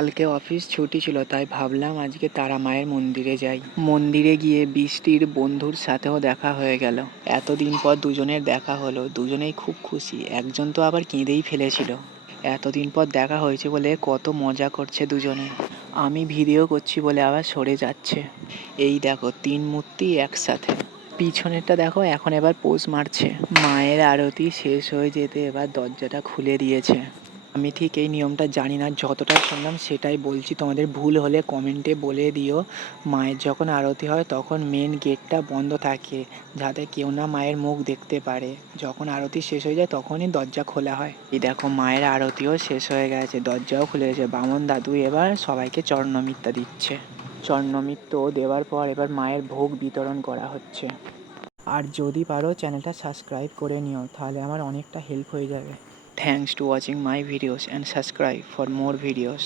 কালকে অফিস ছুটি ছিল, তাই ভাবলাম আজকে তারা মায়ের মন্দিরে যাই। মন্দিরে গিয়ে বৃষ্টির বন্ধুর সাথেও দেখা হয়ে গেল। এতদিন পর দুজনের দেখা হলো, দুজনেই খুব খুশি। একজন তো আবার কেঁদেই ফেলেছিল। এতদিন পর দেখা হয়েছে বলে কত মজা করছে দুজনে। আমি ভিডিও করছি বলে আবার সরে যাচ্ছে। এই দেখো 3 মূর্তি একসাথে। পিছনেরটা দেখো এখন এবার পোজ মারছে। মায়ের আরতি শেষ হয়ে যেতে এবার দরজাটা খুলে দিয়েছে। আমি ঠিক এই নিয়মটা জানি না, যতটা শুনলাম সেটাই বলছি। তোমাদের ভুল হলে কমেন্টে বলে দিও। মায়ের যখন আরতি হয় তখন মেন গেটটা বন্ধ থাকে, যাতে কেউ না মায়ের মুখ দেখতে পারে। যখন আরতি শেষ হয়ে যায় তখনই দরজা খোলা হয়। এই দেখো মায়ের আরতিও শেষ হয়ে গেছে, দরজাও খুলে গেছে। বামন দাদু এবার সবাইকে চরণমিত্তা দিচ্ছে। চরণমিত্র দেওয়ার পর এবার মায়ের ভোগ বিতরণ করা হচ্ছে। আর যদি পারো চ্যানেলটা সাবস্ক্রাইব করে নিও, তাহলে আমার অনেকটা হেল্প হয়ে যাবে। Thanks to watching my videos and subscribe for more videos.